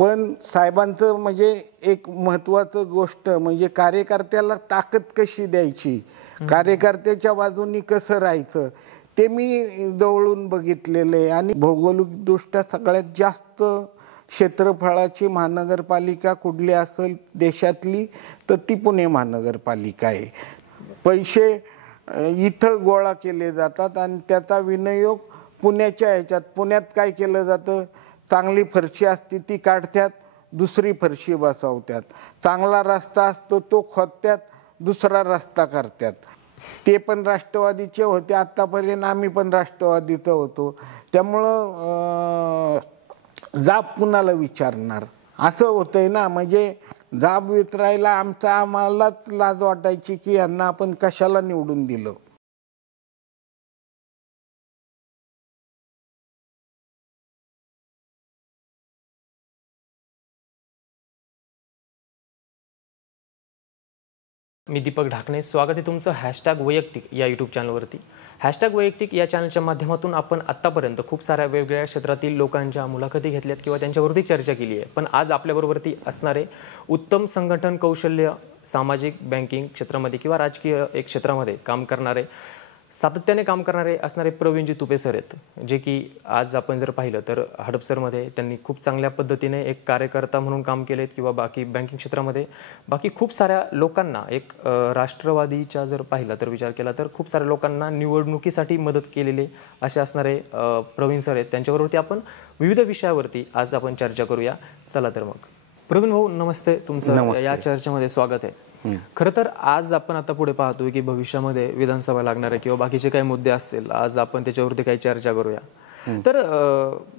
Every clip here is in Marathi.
पण साहेबांचं म्हणजे एक महत्त्वाचं गोष्ट म्हणजे कार्यकर्त्याला ताकद कशी द्यायची, कार्यकर्त्याच्या बाजूनी कसं राहायचं ते मी जवळून बघितलेलं आहे. आणि भौगोलिकदृष्ट्या सगळ्यात जास्त क्षेत्रफळाची महानगरपालिका कुठली असेल देशातली तर ती पुणे महानगरपालिका आहे. पैसे इथं गोळा केले जातात आणि त्याचा विनियोग पुण्याच्या ह्याच्यात. पुण्यात काय केलं जातं, चांगली फरशी असते ती काढतात, दुसरी फरशी बसवतात. चांगला रस्ता असतो तो खोदतात, दुसरा रस्ता करतात. ते पण राष्ट्रवादीचे होते आत्तापर्यंत, आम्ही पण राष्ट्रवादीचं होतो. त्यामुळं जाब कुणाला विचारणार असं होतंय ना. म्हणजे जाब विचारायला आम्हालाच लाज वाटायची की यांना आपण कशाला निवडून दिलं. मी दीपक ढाकणे, स्वागत आहे तुमचं #वैयक्तिक या यूट्यूब चॅनलवरती. #वैयक्तिक या चॅनलच्या माध्यमातून आपण आत्तापर्यंत खूप साऱ्या वेगवेगळ्या क्षेत्रातील लोकांच्या मुलाखती घेतल्यात किंवा त्यांच्यावरती चर्चा केली आहे. पण आज आपल्याबरोबरती असणारे उत्तम संघटन कौशल्य, सामाजिक, बँकिंग क्षेत्रामध्ये किंवा राजकीय एक क्षेत्रामध्ये काम करणारे, सातत्याने काम करणारे असणारे प्रवीणजी तुपे सर आहेत, जे की आज आपण जर पाहिलं तर हडपसरमध्ये त्यांनी खूप चांगल्या पद्धतीने एक कार्यकर्ता म्हणून काम केलेत किंवा बाकी बँकिंग क्षेत्रामध्ये बाकी खूप साऱ्या लोकांना एक राष्ट्रवादीच्या जर पाहिलं तर विचार केला तर खूप साऱ्या लोकांना निवडणुकीसाठी मदत केलेले असे असणारे प्रवीण सर आहेत. त्यांच्याबरोबरती आपण विविध विषयावरती आज आपण चर्चा करूया. चला तर मग प्रवीण भाऊ नमस्ते, तुमचं या चर्चेमध्ये स्वागत आहे. खरं तर आज आपण आता पुढे पाहतोय की भविष्यामध्ये विधानसभा लागणार आहे किंवा बाकीचे काही मुद्दे असतील, आज आपण त्याच्यावरती काही चर्चा करूया. तर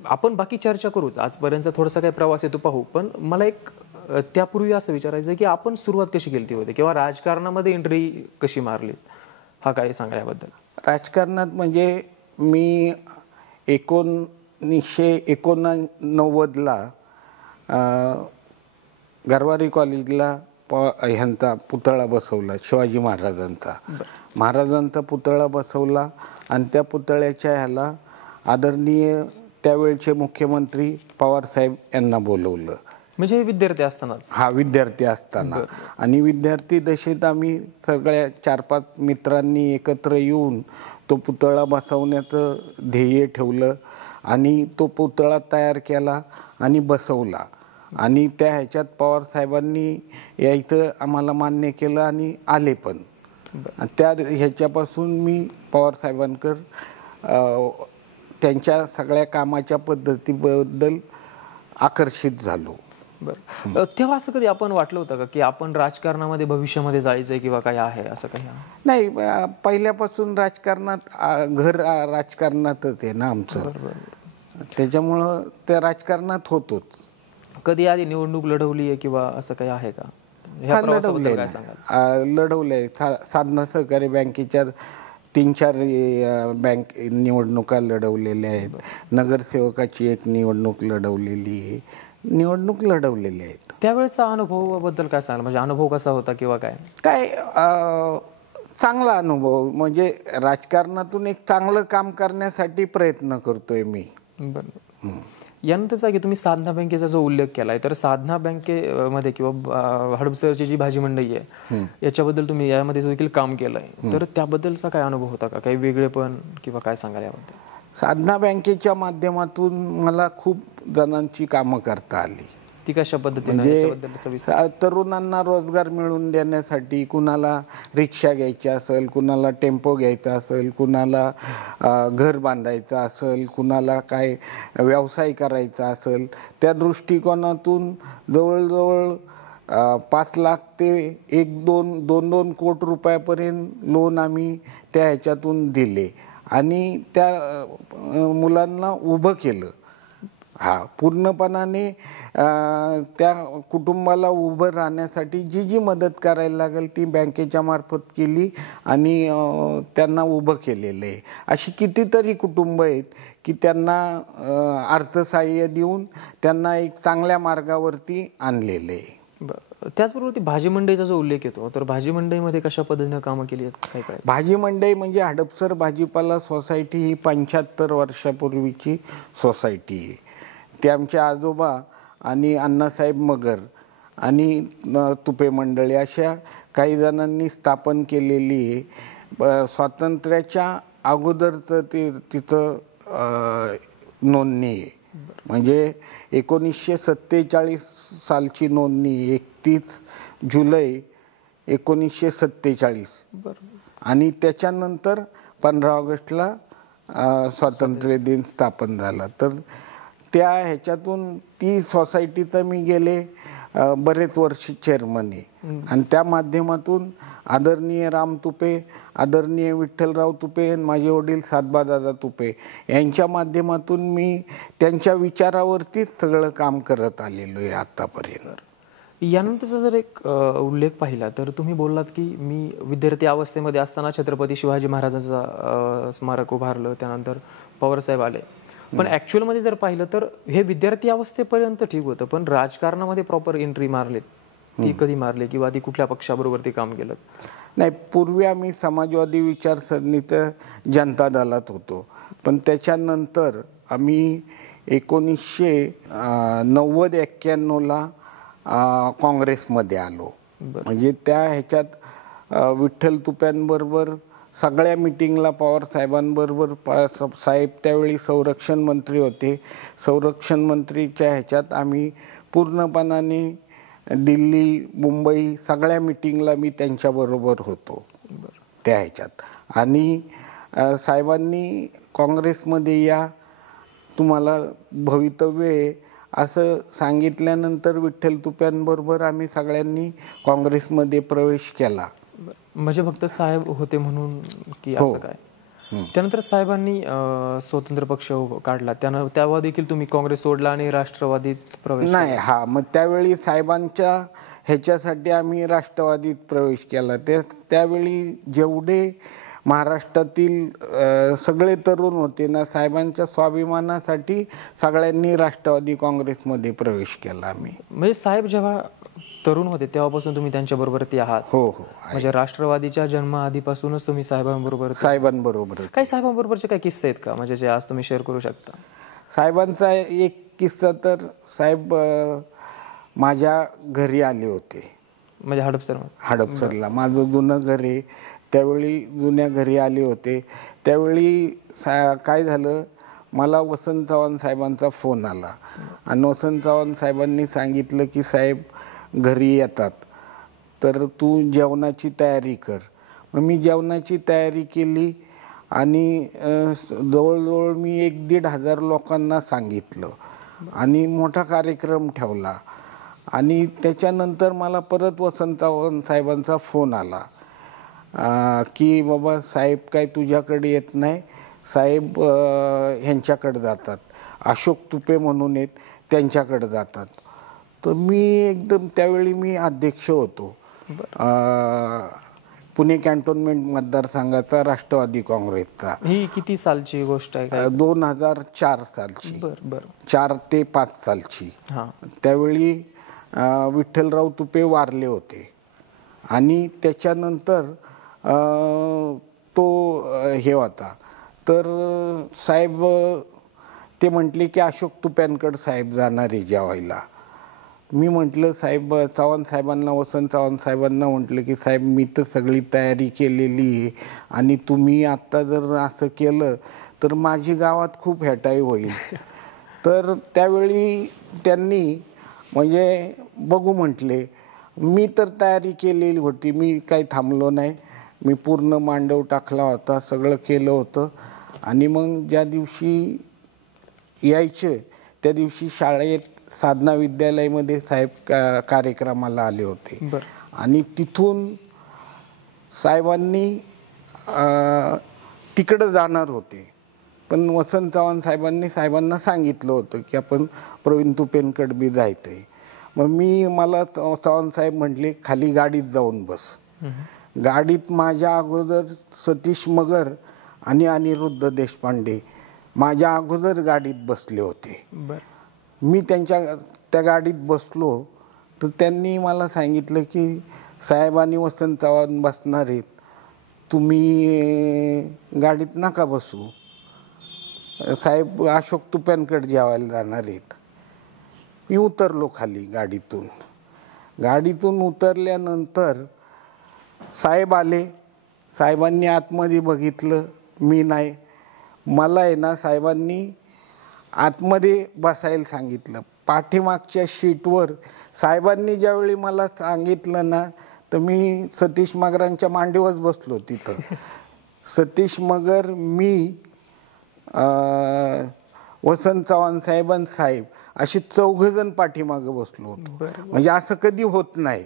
आपण बाकी चर्चा करूच, आजपर्यंत थोडासा काही प्रवास आहे तो पाहू. पण मला एक त्यापूर्वी असं विचारायचं आहे की आपण सुरुवात कशी केली होती किंवा राजकारणामध्ये एंट्री कशी मारली, हा काय सांगा याबद्दल. राजकारणात म्हणजे मी 1989ला गरवारी कॉलेजला ह्यांचा पुतळा बसवला, शिवाजी महाराजांचा पुतळा बसवला. आणि त्या पुतळ्याच्या ह्याला आदरणीय त्यावेळचे मुख्यमंत्री पवार साहेब यांना बोलवलं. म्हणजे विद्यार्थी असतानाच? हा, विद्यार्थी असताना. आणि विद्यार्थी दशेत आम्ही सगळ्या 4-5 मित्रांनी एकत्र येऊन तो पुतळा बसवण्याचं ध्येय ठेवलं आणि तो पुतळा तयार केला आणि बसवला. आणि त्या ह्याच्यात पवार साहेबांनी यायचं आम्हाला मान्य केलं आणि आले पण. त्या ह्याच्यापासून मी पवार साहेबांकर त्यांच्या सगळ्या कामाच्या पद्धतीबद्दल आकर्षित झालो. बरं, तेव्हा असं कधी आपण वाटलं होतं का की आपण राजकारणामध्ये भविष्यामध्ये जायचंय किंवा काय आहे असं काही? नाही, पहिल्यापासून राजकारणात घर राजकारणातच आहे ना आमचं. त्याच्यामुळं त्या राजकारणात होतोच. कधी आधी निवडणूक लढवली आहे किंवा असं काही आहे का? लढवलंय. साधना सहकारी बँकेच्या 3-4 बँक निवडणुका लढवलेल्या आहेत. नगरसेवकाची एक निवडणूक लढवलेली आहेत. त्यावेळेचा अनुभवाबद्दल काय सांगाल, म्हणजे अनुभव कसा होता किंवा काय? चांगला अनुभव म्हणजे राजकारणातून एक चांगलं काम करण्यासाठी प्रयत्न करतोय मी. बरं, यानंतरचा की तुम्ही साधना बँकेचा जो उल्लेख केलाय, तर साधना बँकेमध्ये किंवा हडपसरची जी भाजी मंडई आहे याच्याबद्दल तुम्ही यामध्ये देखील काम केलंय, तर त्याबद्दलचा काय अनुभव होता का, काही वेगळेपण किंवा काय सांगाल याबद्दल? साधना बँकेच्या माध्यमातून मला खूप जणांची कामं करता आली. ती कशा पद्धतीने? तरुणांना रोजगार मिळवून देण्यासाठी, कुणाला रिक्षा घ्यायची असेल, कुणाला टेम्पो घ्यायचा असेल, कुणाला घर बांधायचं असेल, कुणाला काय व्यवसाय करायचा असेल, त्या दृष्टिकोनातून जवळजवळ 5 लाख ते 1-2 कोटी रुपयापर्यंत लोन आम्ही त्या ह्याच्यातून दिले आणि त्या मुलांना उभं केलं. पूर्णपणाने त्या कुटुंबाला उभं राहण्यासाठी जी मदत करायला लागेल ती बँकेच्या मार्फत केली आणि त्यांना उभं केलेलं आहे. अशी कितीतरी कुटुंब आहेत की त्यांना अर्थसहाय्य देऊन त्यांना एक चांगल्या मार्गावरती आणलेलं आहे. त्याचबरोबर ती भाजी मंडईचा जो उल्लेख येतो, तर भाजी मंडईमध्ये कशा पद्धतीने कामं केली आहेत काय काय? भाजी मंडई म्हणजे हडपसर भाजीपाला सोसायटी ही 75 वर्षापूर्वीची सोसायटी आहे. ते आमचे आजोबा आणि अण्णासाहेब मगर आणि तुपे मंडळी अशा काही जणांनी स्थापन केलेली आहे. स्वातंत्र्याच्या अगोदर तर तिथं नोंदणी आहे. म्हणजे 1947 सालची नोंदणी, 31 जुलै 1947. आणि त्याच्यानंतर 15 ऑगस्टला स्वातंत्र्य दिन स्थापन झाला. तर त्या ह्याच्यातून ती सोसायटी तर मी गेले बरेच वर्ष चेअरमन आहे. आणि त्या माध्यमातून आदरणीय राम तुपे, आदरणीय विठ्ठलराव तुपे आणि माझे वडील सातबादादा तुपे यांच्या माध्यमातून मी त्यांच्या विचारावरतीच सगळं काम करत आलेलो आहे आतापर्यंत. यानंतरचा जर एक उल्लेख पाहिला तर तुम्ही बोललात की मी विद्यार्थी अवस्थेमध्ये असताना छत्रपती शिवाजी महाराजांचा स्मारक उभारलं, त्यानंतर पवारसाहेब आले. पण ऍक्च्युअल मध्ये जर पाहिलं तर हे विद्यार्थी अवस्थेपर्यंत ठीक होतं, पण राजकारणामध्ये प्रॉपर एंट्री मारलेत ती कधी मारले किंवा ती कुठल्या पक्षाबरोबर ते काम केलं? नाही, पूर्वी आम्ही समाजवादी विचारसरणीत जनता दलात होतो, पण त्याच्यानंतर आम्ही 1990-91ला काँग्रेसमध्ये आलो. म्हणजे त्या ह्याच्यात विठ्ठल तुप्यांबरोबर सगळ्या मिटिंगला पवार साहेबांबरोबर साहेब त्यावेळी संरक्षण मंत्री होते. संरक्षण मंत्रीच्या ह्याच्यात आम्ही पूर्णपणाने दिल्ली, मुंबई सगळ्या मिटिंगला मी त्यांच्याबरोबर होतो त्या ह्याच्यात. आणि साहेबांनी काँग्रेसमध्ये या, तुम्हाला भवितव्य आहे असं सांगितल्यानंतर विठ्ठल तुप्यांबरोबर आम्ही सगळ्यांनी काँग्रेसमध्ये प्रवेश केला. म्हणजे फक्त साहेब होते म्हणून की असं काय? त्यानंतर साहेबांनी स्वतंत्र पक्ष काढला, तेव्हा देखील तुम्ही काँग्रेस सोडला आणि राष्ट्रवादीत प्रवेश? नाही, हा मग त्यावेळी साहेबांच्या ह्याच्यासाठी आम्ही राष्ट्रवादीत प्रवेश केला. त्यावेळी जेवढे महाराष्ट्रातील सगळे तरुण होते ना, साहेबांच्या स्वाभिमानासाठी सगळ्यांनी राष्ट्रवादी काँग्रेसमध्ये प्रवेश केला आम्ही. म्हणजे साहेब जेव्हा तरुण होते तेव्हापासून तुम्ही त्यांच्या बरोबर ते आहात? हो हो. म्हणजे राष्ट्रवादीच्या जन्माआधीपासूनच तुम्ही साहेबांबरोबर? काही साहेबांबरोबरचे काही किस्से आहेत का म्हणजे जे आज तुम्ही शेअर करू शकता? साहेबांचा एक किस्सा, तर साहेब माझ्या घरी आले होते. म्हणजे हडपसरला माझं जुनं घर आहे, त्यावेळी जुन्या घरी आले होते. त्यावेळी काय झालं, मला वसंत चव्हाण साहेबांचा फोन आला आणि वसंत चव्हाण साहेबांनी सांगितलं की साहेब घरी येतात तर तू जेवणाची तयारी कर. मग मी जेवणाची तयारी केली आणि जवळजवळ मी 1,500 लोकांना सांगितलं आणि मोठा कार्यक्रम ठेवला. आणि त्याच्यानंतर मला परत वसंत चव्हाण साहेबांचा फोन आला की बाबा साहेब काय तुझ्याकडे येत नाही, साहेब ह्यांच्याकडे जातात, अशोक तुपे म्हणून आहेत त्यांच्याकडे जातात. तर मी एकदम, त्यावेळी मी अध्यक्ष होतो पुणे कॅन्टोन्मेंट मतदारसंघाचा राष्ट्रवादी काँग्रेसचा. ही किती सालची गोष्ट आहे? 2004 सालची. 4 ते 5 सालची. त्यावेळी विठ्ठलराव तुपे वारले होते आणि त्याच्यानंतर तो हे होता. तर साहेब ते म्हटले की अशोक तुप्यांकडे साहेब जाणार आहे जेवायला. मी म्हटलं साहेब, चव्हाण साहेबांना, वसंत चव्हाण साहेबांना म्हटलं की साहेब मी तर सगळी तयारी केलेली आहे आणि तुम्ही आत्ता जर असं केलं तर माझी गावात खूप हेटाई होईल. तर त्यावेळी त्यांनी म्हणजे बघू म्हटले. मी तर तयारी केलेली होती, मी काही थांबलो नाही, मी पूर्ण मांडव टाकला होता, सगळं केलं होतं. आणि मग ज्या दिवशी यायचे त्या दिवशी शाळेत साधना विद्यालयामध्ये साहेब कार्यक्रमाला आले होते. आणि तिथून साहेबांनी तिकडं जाणार होते, पण वसंत चव्हाण साहेबांनी साहेबांना सांगितलं होतं की आपण प्रवीण तुपेंकडे बी जायचं आहे. मग मला चव्हाण साहेब म्हटले खाली गाडीत जाऊन बस. गाडीत माझ्या अगोदर सतीश मगर आणि अनिरुद्ध देशपांडे माझ्या अगोदर गाडीत बसले होते. मी त्या गाडीत बसलो तर त्यांनी मला सांगितलं की साहेब आणि वसंत चव्हाण बसणार आहेत, तुम्ही गाडीत नका बसू, साहेब अशोक तुप्यांकडे जेवायला जाणार आहेत. मी उतरलो खाली गाडीतून उतरल्यानंतर साहेब आले. साहेबांनी आतमध्ये बघितलं, मी नाही. मला आहे ना साहेबांनी आतमध्ये बसायला सांगितलं. पाठीमागच्या शीटवर साहेबांनी ज्यावेळी मला सांगितलं ना, तर मी सतीश मगरांच्या मांडीवर बसलो तिथं. सतीश मगर, मी, वसंत चव्हाण साहेब अशी 4 जण पाठीमागं बसलो होतो. म्हणजे असं कधी होत नाही.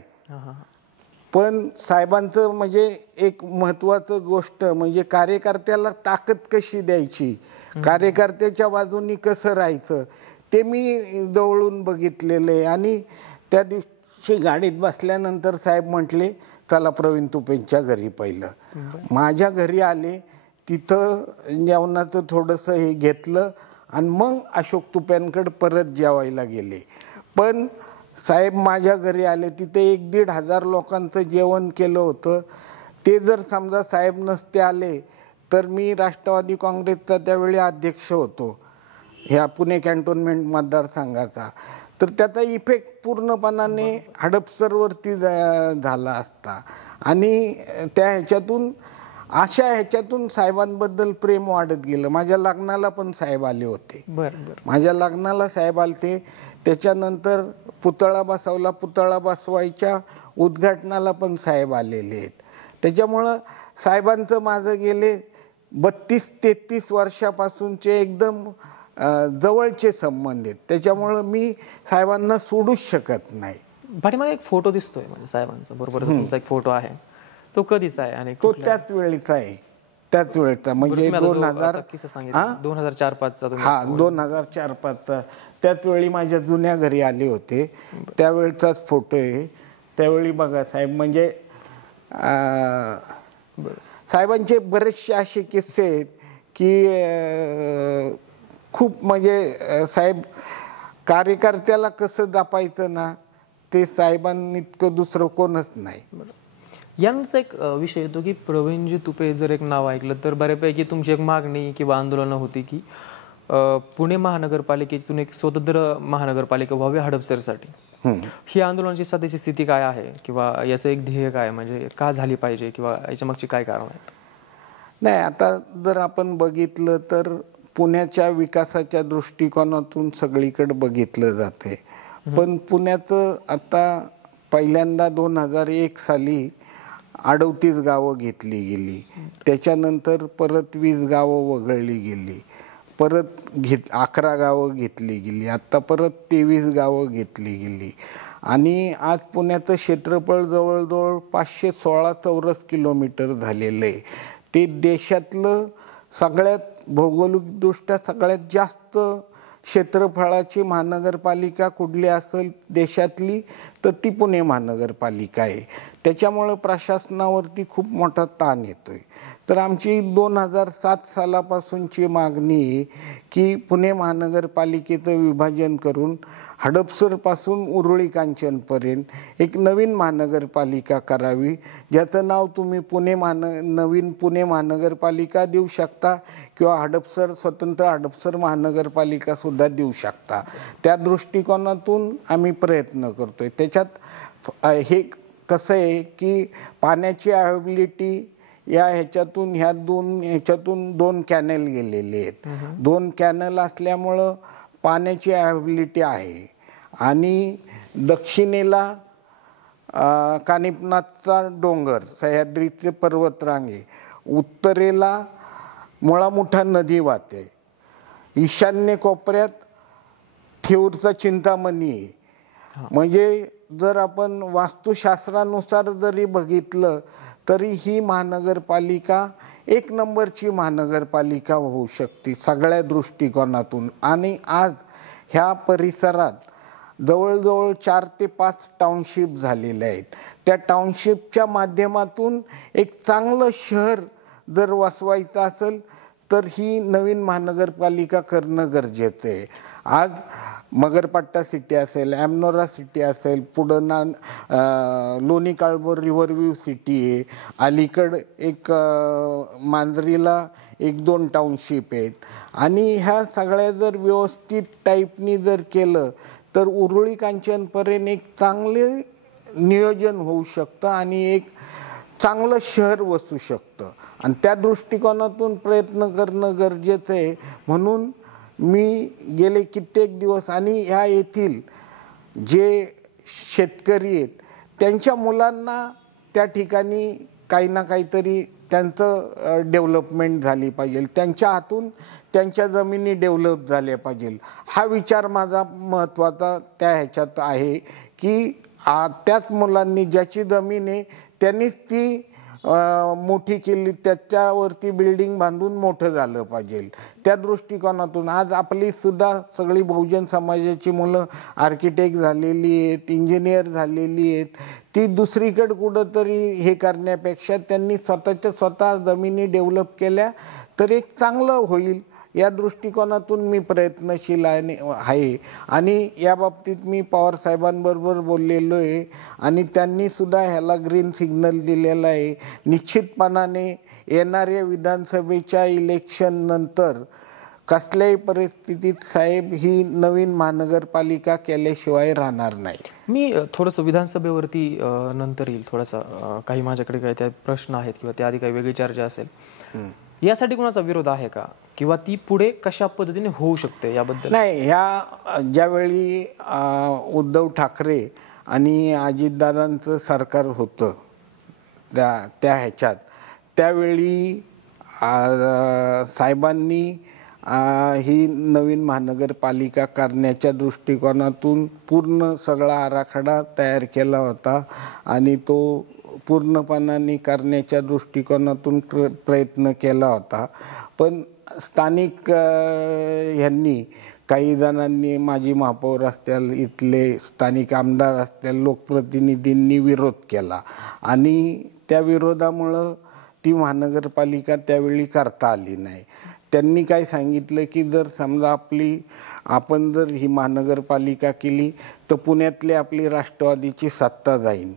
पण साहेबांचं म्हणजे एक महत्वाचं गोष्ट म्हणजे कार्यकर्त्याला ताकद कशी द्यायची, कार्यकर्त्याच्या बाजूनी कसं राहायचं, ते मी जवळून बघितलेलं आहे. आणि त्या दिवशी गाडीत बसल्यानंतर साहेब म्हटले, चला प्रवीण तुपेंच्या घरी पहिलं. माझ्या घरी आले. तिथं जेवणाचं थोडंसं हे घेतलं आणि मग अशोक तुप्यांकडे परत जेवायला गेले. पण साहेब माझ्या घरी आले. तिथे 1,500 लोकांचं जेवण केलं होतं. ते जर समजा साहेब नसते आले तर मी राष्ट्रवादी काँग्रेसचा त्यावेळी अध्यक्ष होतो ह्या पुणे कॅन्टोन्मेंट मतदारसंघाचा. तर त्याचा इफेक्ट पूर्णपणाने हडपसरवरती झाला असता. आणि त्या ह्याच्यातून साहेबांबद्दल प्रेम वाढत गेलं. माझ्या लग्नाला पण साहेब आले होते. माझ्या लग्नाला साहेब आलते. त्याच्यानंतर पुतळा बसवला. पुतळा बसवायच्या उद्घाटनाला पण साहेब आलेले आहेत. त्याच्यामुळं साहेबांचं माझं गेले 32-33 वर्षापासूनचे एकदम जवळचे संबंध आहेत. त्याच्यामुळं मी साहेबांना सोडूच शकत नाही. पाठीमागे एक फोटो दिसतोय म्हणजे साहेबांचा बरोबर तुमचा एक फोटो आहे. तो कधीचा आहे आणि तो त्याच वेळेचा आहे. त्याच वेळचा म्हणजे 2004-5चा. हा 2004-5चा. त्याच वेळी माझ्या जुन्या घरी आले होते त्यावेळचाच फोटो आहे. त्यावेळी बघा साहेब म्हणजे साहेबांचे बरेचसे असे किस्से आहेत की खूप म्हणजे साहेब कार्यकर्त्याला कसं जपायचं ना, ते साहेबांनी इतकं दुसरं कोणच नाही. यांचा एक विषय येतो की प्रवीणजी तुपे जर एक नाव ऐकलं तर बऱ्यापैकी तुमची एक मागणी किंवा आंदोलनं होती की पुणे महानगरपालिकेतून एक स्वतंत्र महानगरपालिका व्हावी हडपसरसाठी. ही आंदोलनाची सध्याची स्थिती काय आहे किंवा याचं एक ध्येय काय, म्हणजे का झाली पाहिजे किंवा याच्या मागची काय कारण आहेत? नाही, आता जर आपण बघितलं तर पुण्याच्या विकासाच्या दृष्टिकोनातून सगळीकडे बघितलं जाते. पण पुण्याचं आता पहिल्यांदा 2001 साली 38 गावं घेतली गेली. त्याच्यानंतर परत 20 गावं वगळली गेली. परत 11 गावं घेतली गेली. आत्ता परत 23 गावं घेतली गेली. आणि आज पुण्याचं क्षेत्रफळ जवळजवळ 516 चौरस किलोमीटर झालेलं आहे. ते देशातलं सगळ्यात भौगोलिकदृष्ट्या सगळ्यात जास्त क्षेत्रफळाची महानगरपालिका कुठली असेल देशातली तर ती पुणे महानगरपालिका आहे. त्याच्यामुळं प्रशासनावरती खूप मोठा ताण येतोय. तर आमची 2007 सालापासूनची मागणी आहे की पुणे महानगरपालिकेचं विभाजन करून हडपसरपासून उरुळी कांचनपर्यंत एक नवीन महानगरपालिका करावी, ज्याचं नाव तुम्ही नवीन पुणे महानगरपालिका देऊ शकता किंवा स्वतंत्र हडपसर महानगरपालिका सुद्धा देऊ शकता. त्या दृष्टिकोनातून आम्ही प्रयत्न करतोय. त्याच्यात हे कसं आहे की पाण्याची अवेबिलिटी ह्याच्यातून 2 कॅनल गेलेले आहेत. 2 कॅनल असल्यामुळं पाण्याची अवेबिलिटी आहे. आणि दक्षिणेला कानिपनाथचा डोंगर, सह्याद्रीचे पर्वतरांगे, उत्तरेला मुळामुठा नदी वाहते, ईशान्य कोपऱ्यात थेऊरचा चिंतामणी आहे. म्हणजे जर आपण वास्तुशास्त्रानुसार जरी बघितलं तरी ही महानगरपालिका 1 नंबरची महानगरपालिका होऊ शकते सगळ्या दृष्टिकोनातून. आणि आज ह्या परिसरात जवळजवळ 4 ते 5 टाउनशिप झालेल्या आहेत. त्या टाउनशिपच्या माध्यमातून एक चांगलं शहर जर वसवायचं असेल तर ही नवीन महानगरपालिका करणं गरजेचं आहे. आज मगरपट्टा सिटी असेल, ॲमनोरा सिटी असेल, पुढं लोणी काळभोर रिव्हरव्ह्यू सिटी आहे, अलीकड एक मांजरीला 1-2 टाउनशिप आहेत. आणि ह्या सगळ्या जर व्यवस्थित टाईपनी जर केलं तर उरुळी कांचनपर्यंत एक चांगले नियोजन होऊ शकतं आणि एक चांगलं शहर वसू शकतं आणि त्या दृष्टिकोनातून प्रयत्न करणं गरजेचं आहे. म्हणून मी गेले कित्येक दिवस आणि ह्या येथील जे शेतकरी आहेत त्यांच्या मुलांना त्या ठिकाणी काही ना काहीतरी त्यांचं डेव्हलपमेंट झाली पाहिजे, त्यांच्या हातून त्यांच्या जमिनी डेव्हलप झाल्या पाहिजे. हा विचार माझा महत्त्वाचा त्या ह्याच्यात आहे की त्याच मुलांनी ज्याची जमीन आहे त्यांनीच ती मोठी केली, त्याच्यावरती बिल्डिंग बांधून मोठं झालं पाहिजे. त्या दृष्टिकोनातून आज आपली सुद्धा सगळी बहुजन समाजाची मुलं आर्किटेक्ट झालेली आहेत, इंजिनियर झालेली आहेत. ती दुसरीकडे कुठंतरी हे करण्यापेक्षा त्यांनी स्वतः जमिनी डेव्हलप केल्या तर एक चांगलं होईल. या दृष्टिकोनातून मी प्रयत्नशील आहे आणि या बाबतीत मी पवार साहेबांबरोबर बोललेलो आहे आणि त्यांनी सुद्धा ह्याला ग्रीन सिग्नल दिलेला आहे. निश्चितपणाने येणाऱ्या विधानसभेच्या इलेक्शन नंतर कसल्याही परिस्थितीत साहेब ही नवीन महानगरपालिका केल्याशिवाय राहणार नाही. मी थोडंसं विधानसभेवरती नंतर येईल. थोडासा काही माझ्याकडे काही त्या प्रश्न आहेत किंवा त्याआधी काही वेगळी चर्चा असेल. यासाठी कोणाचा विरोध आहे का किंवा ती पुढे कशा पद्धतीने होऊ शकते याबद्दल? नाही, ह्या ज्यावेळी उद्धव ठाकरे आणि अजितदादांचं सरकार होतं त्या ह्याच्यात त्यावेळी साहेबांनी ही नवीन महानगरपालिका करण्याच्या दृष्टिकोनातून पूर्ण सगळा आराखडा तयार केला होता आणि तो पूर्णपणाने करण्याच्या दृष्टिकोनातून प्रयत्न केला होता. पण स्थानिक ह्यांनी काही जणांनी, माजी महापौर असतील, इथले स्थानिक आमदार असतील, लोकप्रतिनिधींनी विरोध केला आणि त्या विरोधामुळं ती महानगरपालिका त्यावेळी करता आली नाही. त्यांनी काय सांगितलं की जर समजा आपण जर ही महानगरपालिका केली तर पुण्यातली आपली राष्ट्रवादीची सत्ता जाईल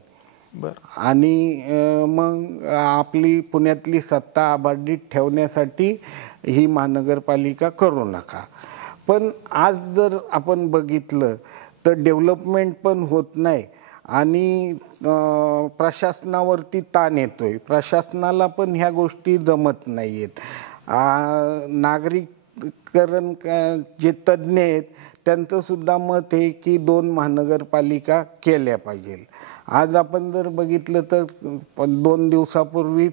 आणि मग आपली पुण्यातली सत्ता अबाधित ठेवण्यासाठी ही महानगरपालिका करू नका. पण आज जर आपण बघितलं तर डेव्हलपमेंट पण होत नाही आणि प्रशासनावरती ताण येतोय. प्रशासनाला पण ह्या गोष्टी जमत नाही आहेत. नागरिकरण जे तज्ज्ञ आहेत त्यांचं सुद्धा मत आहे की 2 महानगरपालिका केल्या पाहिजे. आज आपण जर बघितलं तर 2 दिवसापूर्वी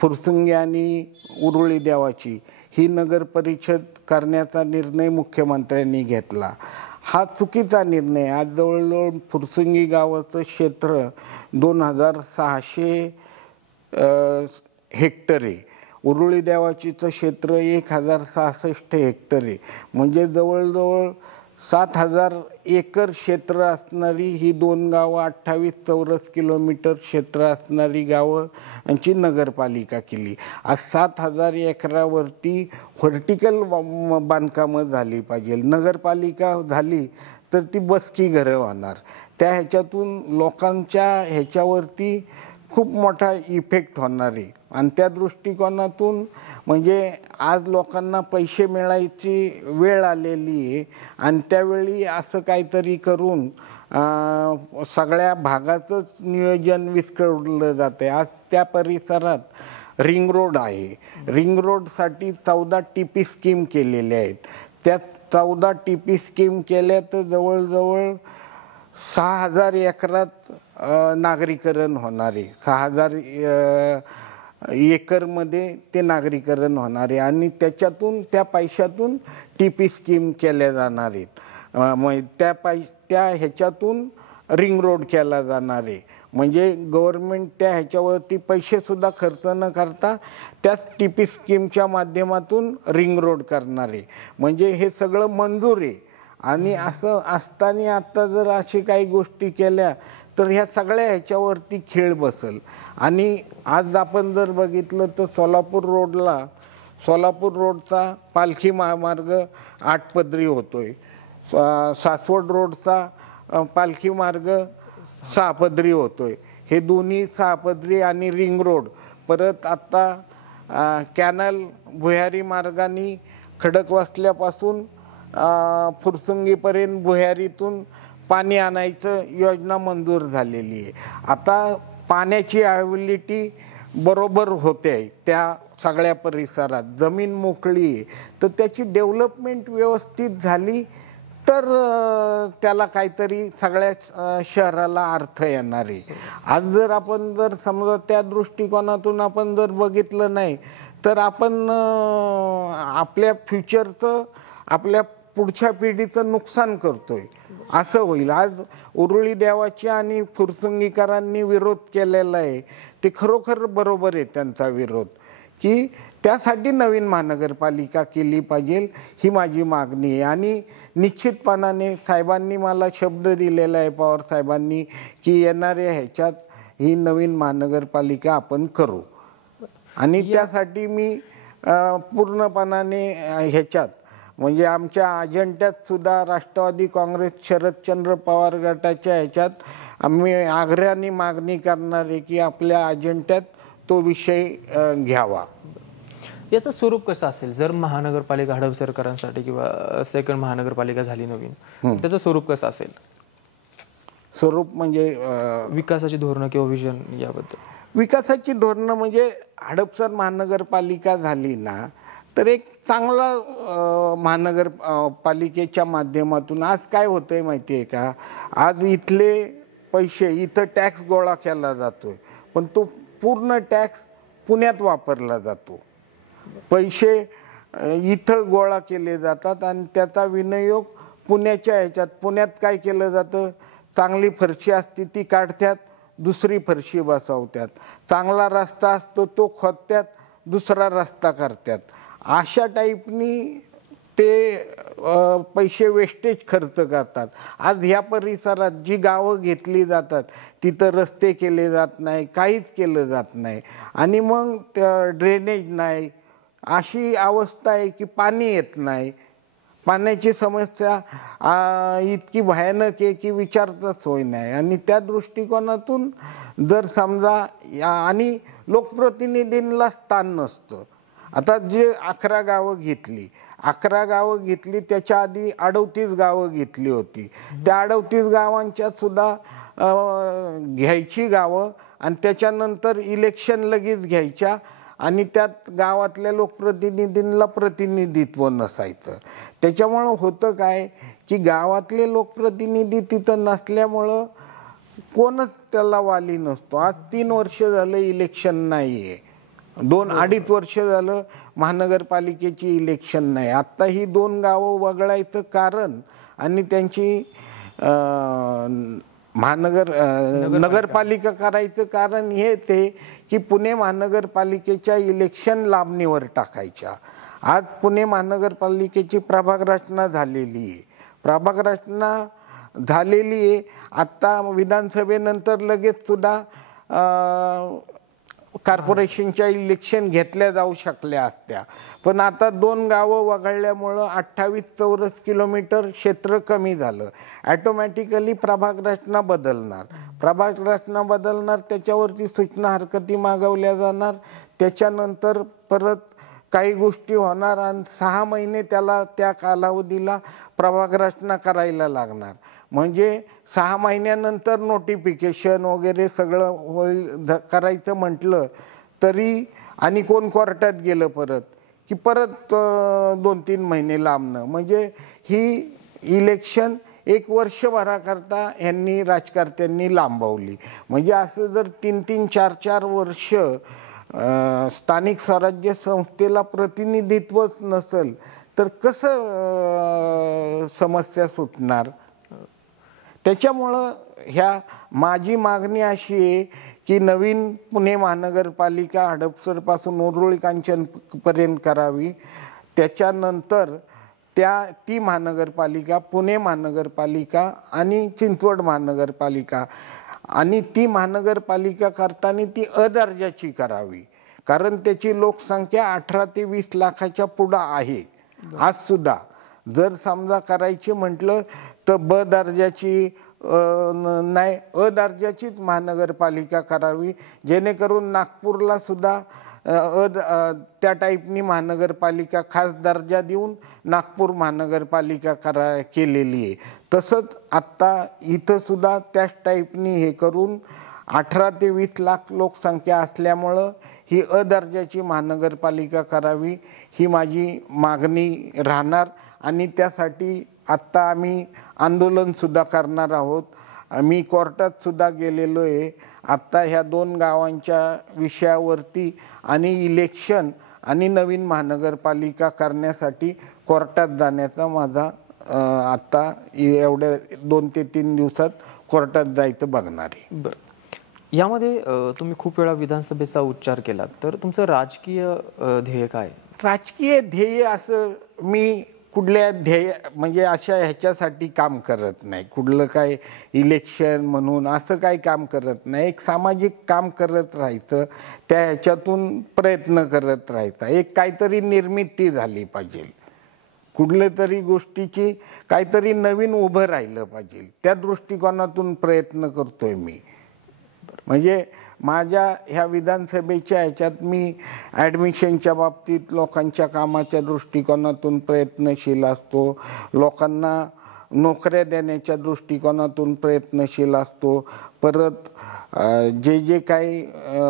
फुरसुंगी आणि उरुळी देवाची ही नगर परिषद करण्याचा निर्णय मुख्यमंत्र्यांनी घेतला. हा चुकीचा निर्णय. आज जवळजवळ फुरसुंगी गावाचं क्षेत्र 2600 हेक्टर आहे. उरुळी देवाचीचं क्षेत्र 1066 हेक्टर आहे. म्हणजे जवळजवळ 7000 एकर क्षेत्र असणारी ही 2 गावं, 28 चौरस किलोमीटर क्षेत्र असणारी गावं यांची नगरपालिका केली. आज 7000 एकरावरती व्हर्टिकल बांधकामं झाली पाहिजे. नगरपालिका झाली तर ती बसकी घरं होणार. त्या ह्याच्यातून लोकांच्या ह्याच्यावरती खूप मोठा इफेक्ट होणार आहे आणि त्या दृष्टिकोनातून म्हणजे आज लोकांना पैसे मिळायची वेळ आलेली आहे आणि त्यावेळी असं काहीतरी करून सगळ्या भागाचंच नियोजन विस्कळलं जाते. आज त्या परिसरात रिंग रोड आहे. रिंग रोडसाठी 14 टीपी स्कीम केलेल्या आहेत. त्या 14 टीपी स्कीम केल्या तर जवळजवळ 6000 एकरात नागरीकरण होणार आहे. 6000 एकरमध्ये ते नागरीकरण होणार आहे आणि त्याच्यातून त्या पैशातून टीपी स्कीम केल्या जाणार आहेत. मग त्या ह्याच्यातून रिंग रोड केला जाणार आहे. म्हणजे गव्हर्नमेंट त्या ह्याच्यावरती पैसेसुद्धा खर्च न करता त्याच टीपी स्कीमच्या माध्यमातून रिंग रोड करणार आहे. म्हणजे हे सगळं मंजूर आहे आणि असं असताना आता जर अशी काही गोष्टी केल्या तर ह्या सगळ्या ह्याच्यावरती खेळ बसेल. आणि आज आपण जर बघितलं तर सोलापूर रोडचा पालखी महामार्ग 8 पदरी होतोय. सासवड रोडचा पालखी मार्ग 6 पदरी होतोय. हे दोन्ही 6 पदरी आणि रिंग रोड परत आता कॅनल भुयारी मार्गाने खडकवासल्यापासून फुरसुंगीपर्यंत भुयारीतून पाणी आणायचं योजना मंजूर झालेली आहे. आता पाण्याची अवेलेबिलिटी बरोबर होते त्या सगळ्या परिसरात, जमीन मोकळी आहे, तर त्याची डेव्हलपमेंट व्यवस्थित झाली तर त्याला काहीतरी सगळ्या शहराला अर्थ येणार आहे. आज जर आपण जर समजा त्या दृष्टिकोनातून आपण जर बघितलं नाही तर आपण आपल्या फ्युचरचं, आपल्या पुढच्या पिढीचं नुकसान करतोय असं होईल. आज उरुळी देवाची आणि फुरसुंगीकरांनी विरोध केलेला आहे, ते खरोखर बरोबर आहे त्यांचा विरोध, की त्यासाठी नवीन महानगरपालिका केली पाहिजे ही माझी मागणी आहे. आणि निश्चितपणाने साहेबांनी मला शब्द दिलेला आहे, पवार साहेबांनी, की येणाऱ्या ह्याच्यात ही नवीन महानगरपालिका आपण करू. आणि त्यासाठी मी पूर्णपणाने ह्याच्यात म्हणजे आमच्या अजेंड्यात सुद्धा राष्ट्रवादी काँग्रेस शरदचंद्र पवार गटाच्या ह्याच्यात आम्ही आग्रहाने मागणी करणार आहे की आपल्या अजेंड्यात तो विषय घ्यावा. याचं स्वरूप कसं असेल जर महानगरपालिका हडपसरकरांसाठी किंवा सेकंड महानगरपालिका झाली नवीन, त्याचं स्वरूप कसं असेल? स्वरूप म्हणजे विकासाची धोरणं किंवा विजन याबद्दल? विकासाची धोरणं म्हणजे हडपसर महानगरपालिका झाली ना तर एक चांगला महानगरपालिकेच्या माध्यमातून आज काय होतंय माहिती आहे का, आज इथले पैसे इथं टॅक्स गोळा केला जातोय पण तो पूर्ण टॅक्स पुण्यात वापरला जातो. पैसे इथं गोळा केले जातात आणि त्याचा विनियोग पुण्याच्या ह्याच्यात, पुण्यात काय केलं जातं, चांगली फरशी असते ती काढतात, दुसरी फरशी बसवतात, चांगला रस्ता असतो तो खोदतात, दुसरा रस्ता करतात. अशा टाईपनी ते पैसे वेस्टेज खर्च करतात. आज ह्या परिसरात जी गावं घेतली जातात तिथं रस्ते केले जात नाही, काहीच केलं जात नाही आणि मग ड्रेनेज नाही, अशी अवस्था आहे की पाणी येत नाही. पाण्याची समस्या इतकी भयानक आहे की विचारताच सोय नाही. आणि त्या दृष्टिकोनातून जर समजा आणि लोकप्रतिनिधींना स्थान नसतं. आता जे 11 गावं घेतली, 11 गावं घेतली, त्याच्या आधी 38 गावं घेतली होती. त्या 38 गावांच्या सुद्धा घ्यायची गावं आणि त्याच्यानंतर इलेक्शन लगेच घ्यायच्या आणि त्यात गावातल्या लोकप्रतिनिधींना प्रतिनिधित्व नसायचं. त्याच्यामुळं होतं काय की गावातले लोकप्रतिनिधी तिथं नसल्यामुळं कोणच त्याला वाली नसतो. आज 3 वर्ष झालं इलेक्शन नाही आहे, 2-2.5 वर्ष झालं महानगरपालिकेची इलेक्शन नाही. आत्ता ही 2 गावं वगळायचं कारण आणि त्यांची नगरपालिका करायचं कारण हे ते की पुणे महानगरपालिकेच्या इलेक्शन लांबणीवर टाकायच्या. आज पुणे महानगरपालिकेची प्रभाग रचना झालेली आहे, प्रभाग रचना झालेली आहे. आत्ता विधानसभेनंतर लगेच सुद्धा कॉर्पोरेशनच्या इलेक्शन घेतल्या जाऊ शकल्या असत्या, पण आता 2 गावं वगळल्यामुळं 28 चौरस किलोमीटर क्षेत्र कमी झालं. ॲटोमॅटिकली प्रभाग रचना बदलणार, प्रभाग रचना बदलणार, त्याच्यावरती सूचना हरकती मागवल्या जाणार, त्याच्यानंतर परत काही गोष्टी होणार आणि 6 महिने त्याला त्या कालावधीला प्रभाग रचना करायला लागणार. म्हणजे 6 महिन्यानंतर नोटिफिकेशन वगैरे सगळं होईल करायचं म्हटलं तरी आणि कोण कोर्टात गेलं परत की परत 2-3 महिने लांबणं. म्हणजे ही इलेक्शन 1 वर्षभराकरता ह्यांनी राजकारत्यांनी लांबवली. म्हणजे असं जर 3-3, 4-4 वर्ष स्थानिक स्वराज्य संस्थेला प्रतिनिधित्वच नसेल तर कसं समस्या सुटणार. त्याच्यामुळं माझी मागणी अशी आहे की नवीन पुणे महानगरपालिका हडपसरपासून उरुळी कांचनपर्यंत करावी. त्याच्यानंतर ती महानगरपालिका पुणे महानगरपालिका आणि चिंचवड महानगरपालिका आणि ती महानगरपालिका करताना ती अ दर्जाची करावी, कारण त्याची लोकसंख्या 18 ते 20 लाखाच्या पुढं आहे. आज सुद्धा जर समजा करायची म्हटलं तर ब दर्जाची नाही अ दर्जाचीच महानगरपालिका करावी, जेणेकरून नागपूरला सुद्धा त्या टाईपनी महानगरपालिका खास दर्जा देऊन नागपूर महानगरपालिका केलेली आहे. तसंच आत्ता इथं सुद्धा त्याच टाईपनी हे करून 18 ते 20 लाख लोकसंख्या असल्यामुळं ही दर्जाची महानगरपालिका करावी ही माझी मागणी राहणार आणि त्यासाठी आत्ता आम्ही आंदोलनसुद्धा करणार आहोत. मी कोर्टात सुद्धा गेलेलो आहे आत्ता ह्या 2 गावांच्या विषयावरती आणि इलेक्शन आणि नवीन महानगरपालिका करण्यासाठी कोर्टात जाण्याचा माझा आत्ता एवढ्या 2 ते 3 दिवसात कोर्टात जायचं बघणार आहे. बरं, यामध्ये तुम्ही खूप वेळा विधानसभेचा उच्चार केला, तर तुमचं राजकीय ध्येय काय? राजकीय ध्येय असं मी कुठल्या ध्येय म्हणजे अशा ह्याच्यासाठी काम करत नाही, कुठलं काय इलेक्शन म्हणून असं काही काम करत नाही. एक सामाजिक काम करत राहायचं, त्या ह्याच्यातून प्रयत्न करत राहायचा. एक काहीतरी निर्मिती झाली पाहिजे, कुठल्या तरी गोष्टीची काहीतरी नवीन उभं राहिलं पाहिजे, त्या दृष्टिकोनातून प्रयत्न करतोय मी. म्हणजे माझ्या ह्या विधानसभेच्या ह्याच्यात मी ॲडमिशनच्या बाबतीत लोकांच्या कामाच्या दृष्टिकोनातून प्रयत्नशील असतो, लोकांना नोकऱ्या देण्याच्या दृष्टिकोनातून प्रयत्नशील असतो. परत जे काही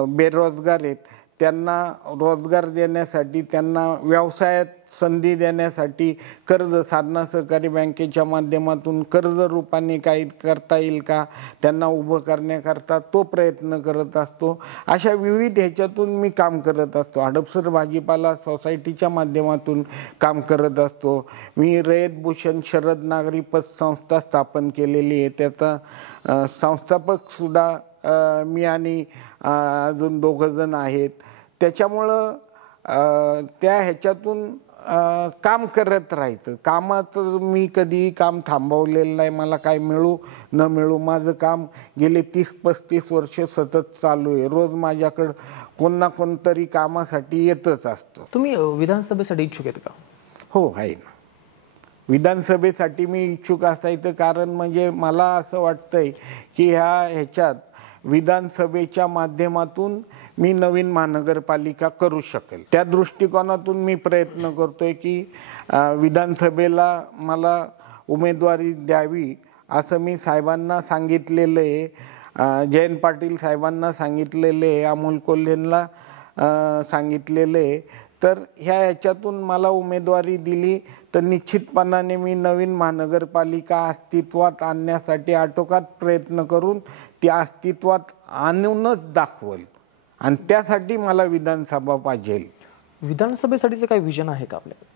बेरोजगार आहेत त्यांना रोजगार देण्यासाठी, त्यांना व्यवसायात संधी देण्यासाठी कर्ज साधना सहकारी बँकेच्या माध्यमातून कर्ज रूपाने काही करता येईल का त्यांना उभं करण्याकरता तो प्रयत्न करत असतो. अशा विविध ह्याच्यातून मी काम करत असतो. हडपसर भाजीपाला सोसायटीच्या माध्यमातून काम करत असतो. मी रयत भूषण शरद नागरी पतसंस्था स्थापन केलेली आहे, त्याचा संस्थापकसुद्धा मी आणि अजून 2 जण आहेत. त्याच्यामुळं त्या ह्याच्यातून काम करत राहायचं. कामाचं मी कधीही काम थांबवलेलं नाही. मला काय मिळू न मिळू माझं काम गेले 30-35 वर्ष सतत चालू आहे. रोज माझ्याकडं कोण ना कोणतरी कामासाठी येतच असतं. तुम्ही विधानसभेसाठी इच्छुक आहेत का? हो आहे ना, विधानसभेसाठी मी इच्छुक असायचं कारण म्हणजे मला असं वाटतंय की ह्याच्यात विधानसभेच्या माध्यमातून मी नवीन महानगरपालिका करू शकेल. त्या दृष्टिकोनातून मी प्रयत्न करतोय की विधानसभेला मला उमेदवारी द्यावी असं मी साहेबांना सांगितलेलं आहे. जयंत पाटील साहेबांना सांगितलेलं आहे, अमोल कोल्हेंना सांगितलेलं आहे. तर ह्याच्यातून मला उमेदवारी दिली तर निश्चितपणाने मी नवीन महानगरपालिका अस्तित्वात आणण्यासाठी आटोकाट प्रयत्न करून ती अस्तित्वात आणूनच दाखवल आणि त्यासाठी मला विधानसभा पाहिजे. विधानसभेसाठीचं काही विजन आहे का आपल्याला?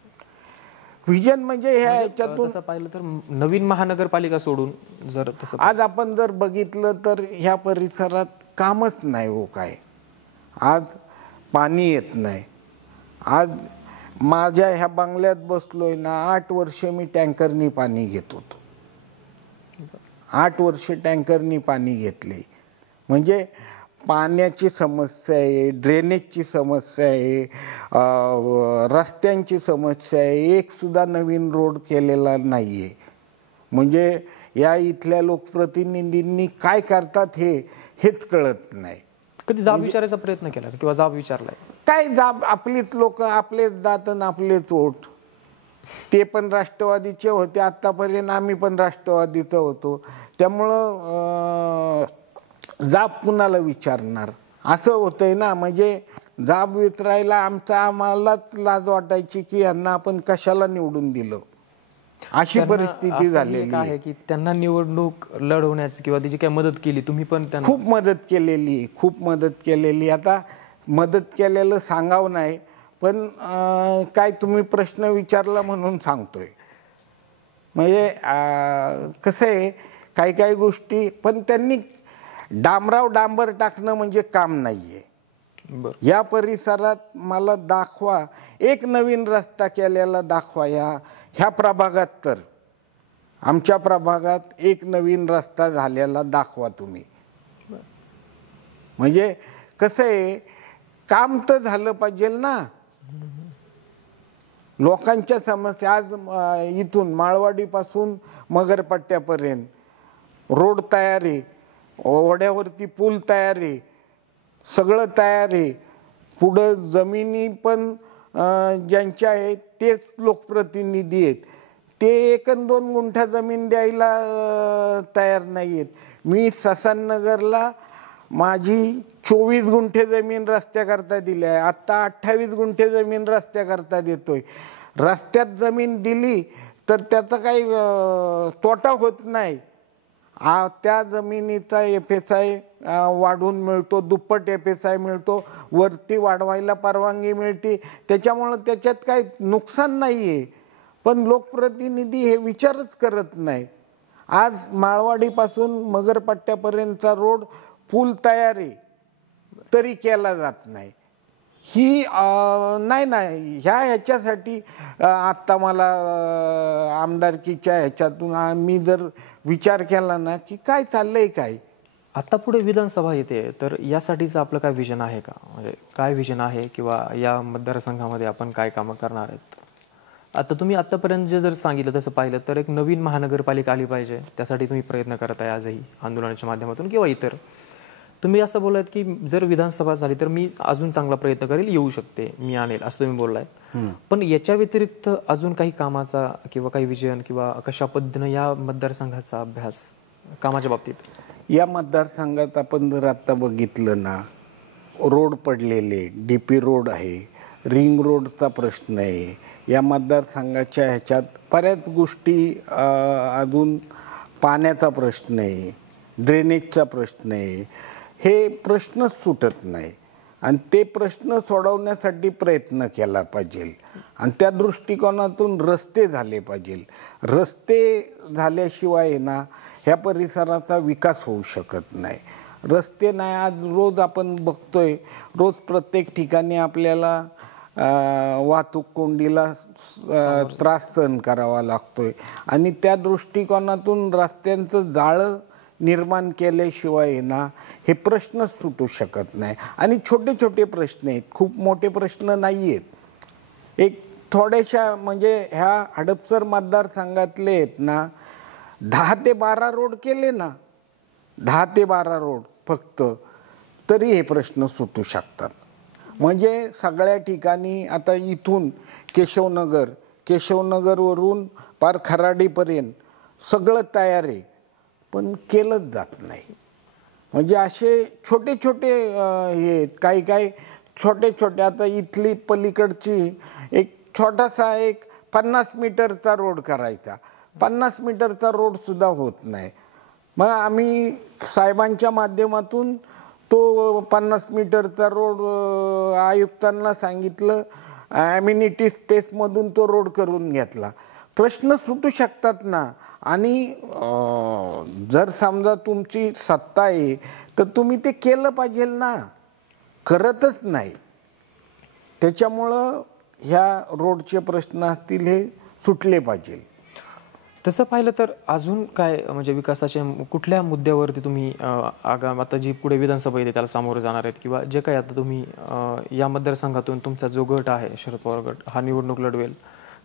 विजन म्हणजे ह्या ह्याच्यातून तसं पाहिलं तर नवीन महानगरपालिका सोडून जर तसं आज आपण जर बघितलं तर ह्या परिसरात कामच नाही हो काय. आज पाणी येत नाही. आज माझ्या ह्या बंगल्यात बसलोय ना, 8 वर्ष मी टँकरनी पाणी घेत होतो. 8 वर्ष टँकरनी पाणी घेतले. म्हणजे पाण्याची समस्या आहे, ड्रेनेजची समस्या आहे, रस्त्यांची समस्या आहे. एक सुद्धा नवीन रोड केलेला नाही आहे. म्हणजे या इथल्या लोकप्रतिनिधींनी काय करतात हेच कळत नाही. कधी जाब विचारायचा प्रयत्न केला किंवा जाब विचारलाय? काय जाब, आपलीच लोक, आपलेच दात आणि आपलेच वोट. ते पण राष्ट्रवादीचे होते आतापर्यंत, आम्ही पण राष्ट्रवादीचं होतो. त्यामुळं जाब कुणाला विचारणार असं होतंय ना. म्हणजे जाब विचारायला आम्हालाच लाज वाटायची की यांना आपण कशाला निवडून दिलं, अशी परिस्थिती झालेली आहे की त्यांना निवडणूक लढवण्याची किंवा त्याची काय मदत केली तुम्ही? पण त्यांना खूप मदत केलेली, खूप मदत केलेली. आता मदत केलेलं सांगावं नाही, पण काय तुम्ही प्रश्न विचारला म्हणून सांगतोय. म्हणजे कसं आहे काही काही गोष्टी, पण त्यांनी डांबर टाकणं म्हणजे काम नाहीये. या परिसरात मला दाखवा, एक नवीन रस्ता केलेला दाखवा. ह्या प्रभागात, तर आमच्या प्रभागात एक नवीन रस्ता झालेला दाखवा तुम्ही. म्हणजे कसं आहे, काम तर झालं पाहिजे ना. लोकांच्या समस्या आज इथून माळवाडीपासून मगरपट्ट्यापर्यंत रोड तयार आहे, ओढ्यावरती पूल तयार आहे, सगळं तयार आहे. पुढं जमिनी पण ज्यांच्या आहेत तेच लोकप्रतिनिधी आहेत. ते 1-2 गुंठा जमीन द्यायला तयार नाहीयेत. मी ससाननगरला माझी 24 गुंठे जमीन रस्त्याकरता दिली आहे. आत्ता 28 गुंठे जमीन रस्त्याकरता देतोय. रस्त्यात जमीन दिली तर त्याचा काही तोटा होत नाही. त्या जमिनीचा FSI वाढवून मिळतो, दुप्पट FSI मिळतो, वरती वाढवायला परवानगी मिळते. त्याच्यामुळं त्याच्यात काही नुकसान नाही आहे. पण लोकप्रतिनिधी हे विचारच करत नाही. आज माळवाडीपासून मगरपट्ट्यापर्यंतचा रोड पूल तयार आहे तरी केला जात नाही. ही नाही ह्याच्यासाठी आत्ता मला आमदारकीच्या ह्याच्यातून मी जर विचार केला ना की काय चाललंय काय. आता पुढे विधानसभा येते तर यासाठीचं आपलं काय विजन आहे का? म्हणजे काय विजन आहे किंवा या मतदारसंघामध्ये आपण काय कामं करणार आहेत? आता तुम्ही आतापर्यंत जे जर सांगितलं तसं पाहिलं तर एक नवीन महानगरपालिका आली पाहिजे, त्यासाठी तुम्ही प्रयत्न करत आहे आजही आंदोलनाच्या माध्यमातून किंवा इतर. तुम्ही असं बोललात की जर विधानसभा झाली तर मी अजून चांगला प्रयत्न करेल, येऊ शकते, मी आणेल, असं तुम्ही बोललाय. पण याच्या व्यतिरिक्त अजून काही कामाचा किंवा काही विजन किंवा कशा पद्धतीनं या मतदारसंघाचा अभ्यास कामाच्या बाबतीत? या मतदारसंघात आपण जर आता बघितलं ना, रोड पडलेले, DP रोड आहे, रिंग रोडचा प्रश्न आहे. या मतदारसंघाच्या ह्याच्यात बऱ्याच गोष्टी अजून पाण्याचा प्रश्न आहे, ड्रेनेजचा प्रश्न आहे. हे प्रश्नच सुटत नाही आणि ते प्रश्न सोडवण्यासाठी प्रयत्न केला पाहिजे. आणि त्या दृष्टिकोनातून रस्ते झाले पाहिजे. रस्ते झाल्याशिवाय ना ह्या परिसराचा विकास होऊ शकत नाही. रस्ते नाही, आज रोज आपण बघतोय, रोज प्रत्येक ठिकाणी आपल्याला वाहतूक कोंडीला त्रास सहन करावा लागतोय. आणि त्या दृष्टिकोनातून रस्त्यांचं जाळं निर्माण केल्याशिवाय ना हे प्रश्नच सुटू शकत नाही. आणि छोटे छोटे प्रश्न आहेत, खूप मोठे प्रश्न नाही आहेत. एक थोड्याशा म्हणजे ह्या हडपसर मतदारसंघातले आहेत ना 10 ते 12 रोड केले ना, 10 ते 12 रोड फक्त, तरी हे प्रश्न सुटू शकतात. म्हणजे सगळ्या ठिकाणी आता इथून केशवनगरवरून पार खराडीपर्यंत सगळं तयार आहे, पण केलंच जात नाही. म्हणजे असे छोटे छोटे हे काही छोटे छोटे, आता इथली पलीकडची एक छोटासा एक 50 मीटरचा रोड करायचा, 50 मीटरचा रोड सुद्धा होत नाही. मग आम्ही साहेबांच्या माध्यमातून तो 50 मीटरचा रोड आयुक्तांना सांगितलं, ॲम्युनिटी स्पेसमधून तो रोड करून घेतला. प्रश्न सुटू शकतात ना. आणि जर समजा तुमची सत्ता आहे तर तुम्ही ते केलं पाहिजे ना, करतच नाही. त्याच्यामुळं ह्या रोडचे प्रश्न असतील हे सुटले पाहिजे. तसं पाहिलं तर अजून काय म्हणजे विकासाच्या कुठल्या मुद्द्यावरती तुम्ही आता जी पुढे विधानसभा येते त्याला सामोरं जाणार आहेत, किंवा जे काही आता तुम्ही या मतदारसंघातून तुमचा जो गट आहे शरद पवार गट हा निवडणूक लढवेल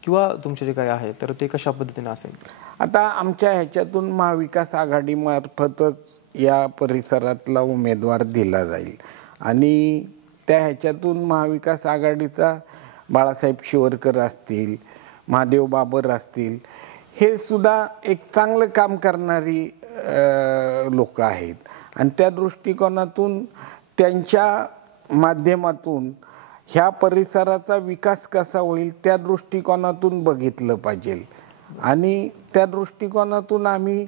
किंवा तुमचे जे काही आहे तर ते कशा पद्धतीने असेल? आता आमच्या ह्याच्यातून महाविकास आघाडीमार्फतच या परिसरातला उमेदवार दिला जाईल. आणि त्या ह्याच्यातून महाविकास आघाडीचा बाळासाहेब शिवरकर असतील, महादेव बाबर असतील, हे सुद्धा एक चांगलं काम करणारी लोक आहेत. आणि त्या दृष्टिकोनातून त्यांच्या माध्यमातून ह्या परिसराचा विकास कसा होईल त्या दृष्टिकोनातून बघितलं पाहिजे. आणि त्या दृष्टिकोनातून आम्ही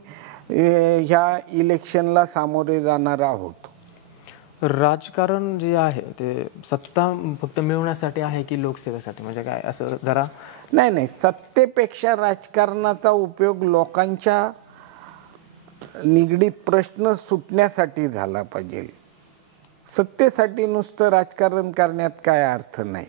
ह्या इलेक्शनला सामोरे जाणार आहोत. राजकारण जे आहे ते सत्ता फक्त मिळवण्यासाठी आहे की लोकसेवेसाठी, म्हणजे काय असं जरा? नाही, सत्तेपेक्षा राजकारणाचा उपयोग लोकांच्या निगडीत प्रश्न सुटण्यासाठी झाला पाहिजे. सत्तेसाठी नुसतं राजकारण करण्यात काय अर्थ नाही.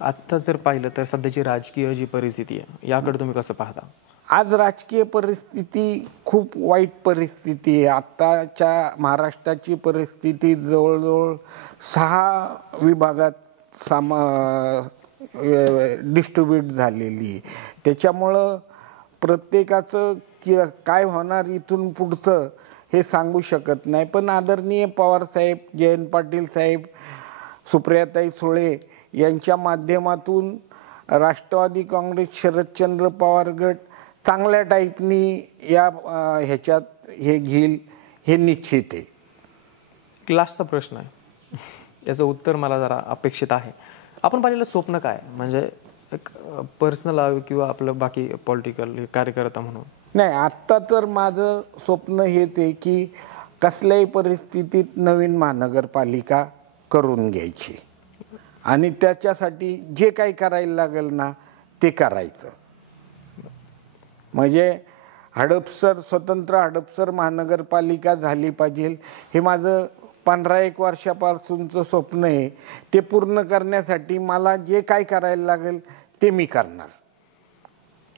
आत्ता जर पाहिलं तर सध्याची राजकीय जी परिस्थिती आहे याकडे तुम्ही कसं पाहता? आज राजकीय परिस्थिती खूप वाईट परिस्थिती आहे. आत्ताच्या महाराष्ट्राची परिस्थिती जवळजवळ 6 विभागात डिस्ट्रीब्यूट झालेली. त्याच्यामुळं प्रत्येकाचं काय होणार इथून पुढचं हे सांगू शकत नाही. पण आदरणीय पवारसाहेब, जयंत पाटील साहेब, सुप्रियाताई सुळे यांच्या माध्यमातून राष्ट्रवादी काँग्रेस शरदचंद्र पवार गट चांगल्या टाईपनी या ह्याच्यात हे घेईल हे निश्चित आहे. लास्टचा प्रश्न आहे, याचं उत्तर मला जरा अपेक्षित आहे. आपण पाहिलेलं स्वप्न काय, म्हणजे एक पर्सनल किंवा आपलं बाकी पॉलिटिकल कार्यकर्ता म्हणून? नाही, आत्ता तर माझं स्वप्न हेच आहे की कसल्याही परिस्थितीत नवीन महानगरपालिका करून घ्यायची आणि त्याच्यासाठी जे काही करायला लागेल ना ते करायचं. म्हणजे हडपसर स्वतंत्र हडपसर महानगरपालिका झाली पाहिजे हे माझं 15-1 वर्षापासूनचं स्वप्न आहे. ते पूर्ण करण्यासाठी मला जे काय करायला लागेल ते मी करणार.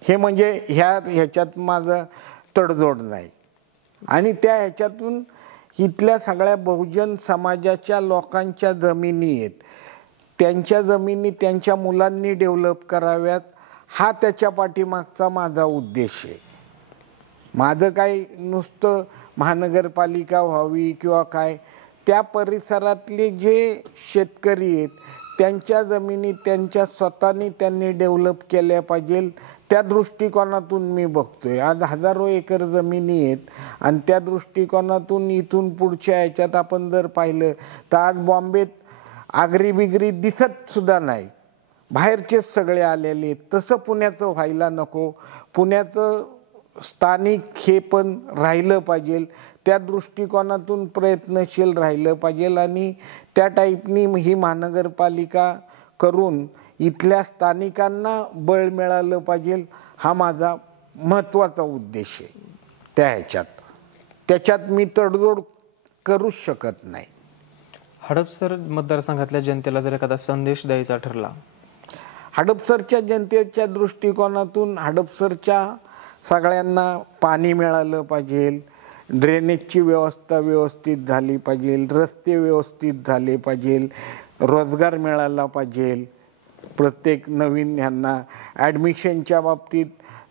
हे म्हणजे ह्याच्यात माझं तडजोड नाही. आणि त्या ह्याच्यातून इथल्या सगळ्या बहुजन समाजाच्या लोकांच्या जमिनी आहेत, त्यांच्या जमिनी त्यांच्या मुलांनी डेव्हलप कराव्यात, हा त्याच्या पाठीमागचा माझा उद्देश आहे. माझं काही नुसतं महानगरपालिका व्हावी किंवा काय, त्या परिसरातले जे शेतकरी आहेत त्यांच्या जमिनी त्यांच्या स्वतःनी त्यांनी डेव्हलप केल्या पाहिजे, त्या दृष्टिकोनातून मी बघतोय. आज हजारो एकर जमिनी आहेत आणि त्या दृष्टिकोनातून इथून पुढच्या ह्याच्यात आपण जर पाहिलं तर आज बॉम्बेत आगरी बिगरी दिसत सुद्धा नाही, बाहेरचेच सगळे आलेले आहेत. तसं पुण्याचं व्हायला नको. पुण्याचं स्थानिक हे पण राहिलं पाहिजे, त्या दृष्टिकोनातून प्रयत्नशील राहिलं पाहिजे आणि त्या टाईपनी ही महानगरपालिका करून इथल्या स्थानिकांना बळ मिळालं पाहिजे, हा माझा महत्त्वाचा उद्देश आहे. त्याच्यात मी तडजोड करूच शकत नाही. हडपसर मतदारसंघातल्या जनतेला जर एखादा संदेश द्यायचा ठरला? हडपसरच्या जनतेच्या दृष्टिकोनातून हडपसरच्या सगळ्यांना पाणी मिळालं पाहिजे, ड्रेनेजची व्यवस्था व्यवस्थित झाली पाहिजे, रस्ते व्यवस्थित झाले पाहिजे, रोजगार मिळाला पाहिजे. प्रत्येक नवीन ह्यांना ॲडमिशनच्या बाबतीत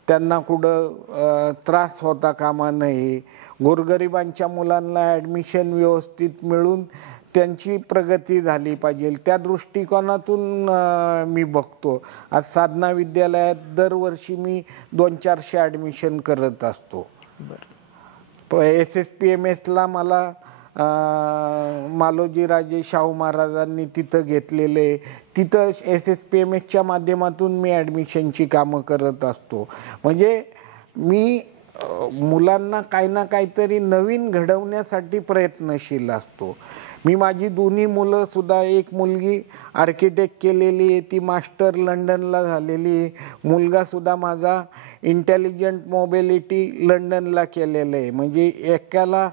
त्यांना कुठं त्रास होता कामा नये. गोरगरिबांच्या मुलांना ॲडमिशन व्यवस्थित मिळून त्यांची प्रगती झाली पाहिजे, त्या दृष्टिकोनातून मी बघतो. आज साधना विद्यालयात दरवर्षी मी 200-400 ॲडमिशन करत असतो. SSPMSला मला मालोजीराजे शाहू महाराजांनी तिथं घेतलेले, तिथं SSPMSच्या माध्यमातून मी ॲडमिशनची कामं करत असतो. म्हणजे मी मुलांना काही ना काहीतरी नवीन घडवण्यासाठी प्रयत्नशील असतो. मी माझी दोन्ही मुलं सुद्धा, एक मुलगी आर्किटेक्ट केलेली आहे, ती मास्टर लंडनला झालेली आहे. मुलगा सुद्धा माझा इंटेलिजंट मोबिलिटी लंडनला केलेलं आहे. म्हणजे एकाला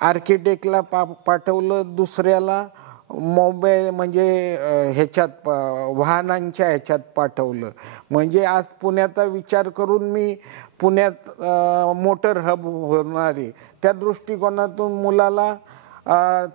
आर्किटेक्टला पाठवलं, दुसऱ्याला मोबाईल म्हणजे ह्याच्यात वाहनांच्या ह्याच्यात पाठवलं. म्हणजे आज पुण्याचा विचार करून मी पुण्यात मोटर हब होणार आहे, त्या दृष्टिकोनातून मुलाला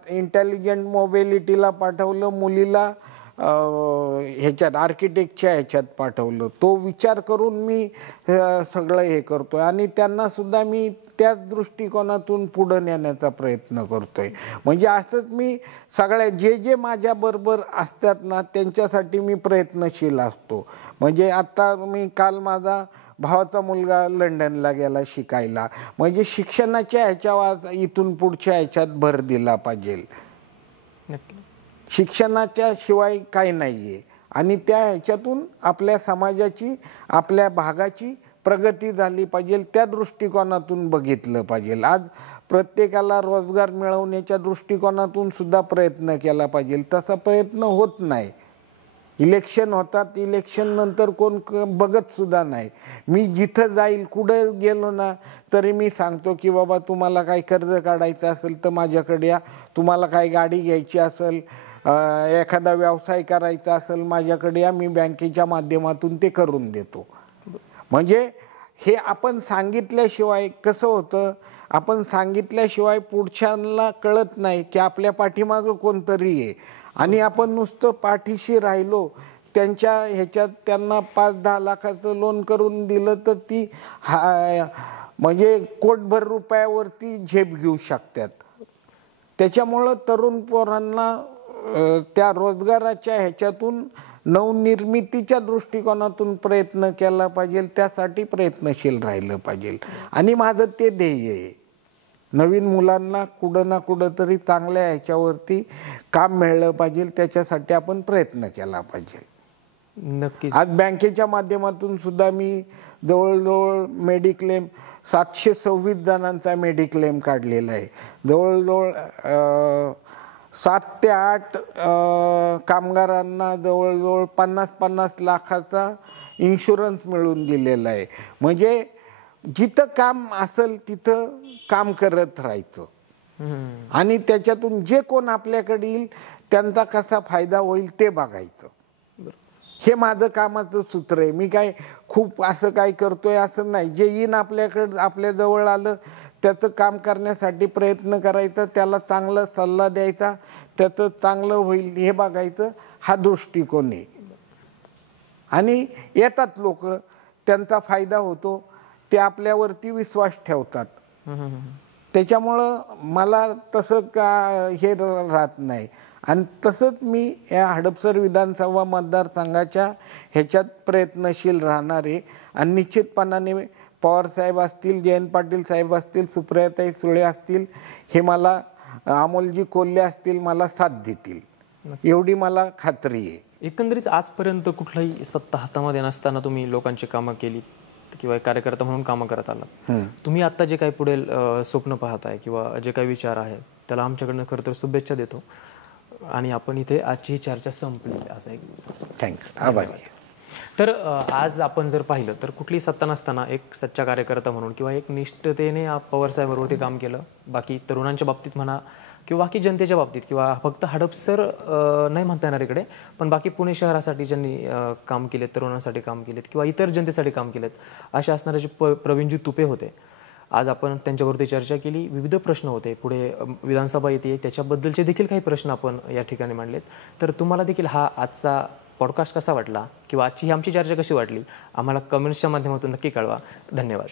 इंटेलिजंट मोबिलिटीला पाठवलं, मुलीला ह्याच्यात आर्किटेक्टच्या ह्याच्यात पाठवलं. तो विचार करून मी सगळं हे करतो आहे आणि त्यांना सुद्धा मी त्याच दृष्टिकोनातून पुढं नेण्याचा प्रयत्न करतोय. म्हणजे असंच मी सगळ्या जे माझ्याबरोबर असतात ना त्यांच्यासाठी मी प्रयत्नशील असतो. म्हणजे आता मी काल माझा भावाचा मुलगा लंडनला गेला शिकायला. म्हणजे शिक्षणाच्या ह्याच्यावर इथून पुढच्या ह्याच्यात भर दिला पाहिजे. शिक्षणाच्या शिवाय काही नाही आहे आणि त्या ह्याच्यातून आपल्या समाजाची, आपल्या भागाची प्रगती झाली पाहिजे, त्या दृष्टिकोनातून बघितलं पाहिजे. आज प्रत्येकाला रोजगार मिळवण्याच्या दृष्टिकोनातून सुद्धा प्रयत्न केला पाहिजे. तसा प्रयत्न होत नाही. इलेक्शन होतात, इलेक्शन नंतर कोण बघत सुद्धा नाही. मी जिथं जाईल, कुठं गेलो ना तरी मी सांगतो की बाबा तुम्हाला काही कर्ज काढायचं असेल तर माझ्याकडे या, तुम्हाला काही गाडी घ्यायची असेल, एखादा व्यवसाय करायचा असेल माझ्याकडे या, मी बँकेच्या माध्यमातून ते करून देतो. म्हणजे हे आपण सांगितल्याशिवाय कसं होतं, आपण सांगितल्याशिवाय पुढच्यांना कळत नाही की आपल्या पाठीमागं कोणतरी आहे आणि आपण नुसतं पाठीशी राहिलो, त्यांच्या ह्याच्यात त्यांना 5-10 लाखाचं लोन करून दिलं तर ती म्हणजे कोटभर रुपयावरती झेप घेऊ शकतात. त्याच्यामुळं तरुण पोरांना त्या रोजगाराच्या ह्याच्यातून नवनिर्मितीच्या दृष्टिकोनातून प्रयत्न केला पाहिजे, त्यासाठी प्रयत्नशील राहिलं पाहिजे. आणि माझं ते ध्येय आहे, नवीन मुलांना कुठं ना कुठं तरी चांगल्या ह्याच्यावरती काम मिळलं पाहिजे, त्याच्यासाठी आपण प्रयत्न केला पाहिजे. नक्कीच. आज बँकेच्या माध्यमातून सुद्धा मी जवळजवळ मेडिक्लेम 726 जणांचा मेडिक्लेम काढलेला आहे. जवळजवळ 7 ते 8 कामगारांना जवळजवळ 50-50 लाखाचा इन्शुरन्स मिळवून दिलेला आहे. म्हणजे जिथं काम असेल तिथं काम करत राहायचं आणि त्याच्यातून जे कोण आपल्याकडे येईल त्यांचा कसा फायदा होईल ते बघायचं. हे माझं कामाचं सूत्र आहे. मी काय खूप असं काय करतोय असं नाही. जे येईन आपल्याकडं आपल्या जवळ आलं त्याचं काम करण्यासाठी प्रयत्न करायचा, त्याला चांगला सल्ला द्यायचा, त्याचं चांगलं होईल हे बघायचं, हा दृष्टिकोन आहे. आणि येतात लोक, त्यांचा फायदा होतो, ते आपल्यावरती विश्वास ठेवतात. त्याच्यामुळं मला तसं का हे राहत नाही. आणि तसंच मी या हडपसर विधानसभा मतदारसंघाच्या ह्याच्यात प्रयत्नशील राहणार आहे. आणि निश्चितपणाने पवार साहेब असतील, जयंत पाटील साहेब असतील, सुप्रियाताई सुळे असतील, हे मला अमोलजी कोल्हे असतील, मला साथ देतील एवढी मला खात्री आहे. एकंदरीत आजपर्यंत कुठलाही सत्ता हातामध्ये नसताना तुम्ही लोकांची कामं केली किंवा एक कार्यकर्ता म्हणून कामं करत आलात. तुम्ही आता जे काही पुढे स्वप्न पाहताय किंवा जे काही विचार आहे त्याला आमच्याकडनं खरं तर शुभेच्छा देतो. आणि आपण इथे आजची चर्चा संपली असं एक थँक्यू, आभारी. तर आज आपण जर पाहिलं तर कुठली सत्ता नसताना एक सच्चा कार्यकर्ता म्हणून किंवा एक निष्ठतेने पवारसाहेबांवरती काम केलं. बाकी तरुणांच्या बाबतीत म्हणा किंवा बाकी जनतेच्या बाबतीत किंवा फक्त हडपसर नाही म्हणता येणार इकडे, पण बाकी पुणे शहरासाठी ज्यांनी काम केलेत, तरुणांसाठी काम केलेत किंवा इतर जनतेसाठी काम केलेत, असे असणारे जे प्रवीणजी तुपे होते, आज आपण त्यांच्यावरती चर्चा केली. विविध प्रश्न होते, पुढे विधानसभा येते त्याच्याबद्दलचे देखील काही प्रश्न आपण या ठिकाणी मांडलेत. तर तुम्हाला देखील हा आजचा पॉडकास्ट कसा वाटला किंवा आजची ही आमची चर्चा कशी वाटली आम्हाला कमेंट्सच्या माध्यमातून नक्की कळवा. धन्यवाद.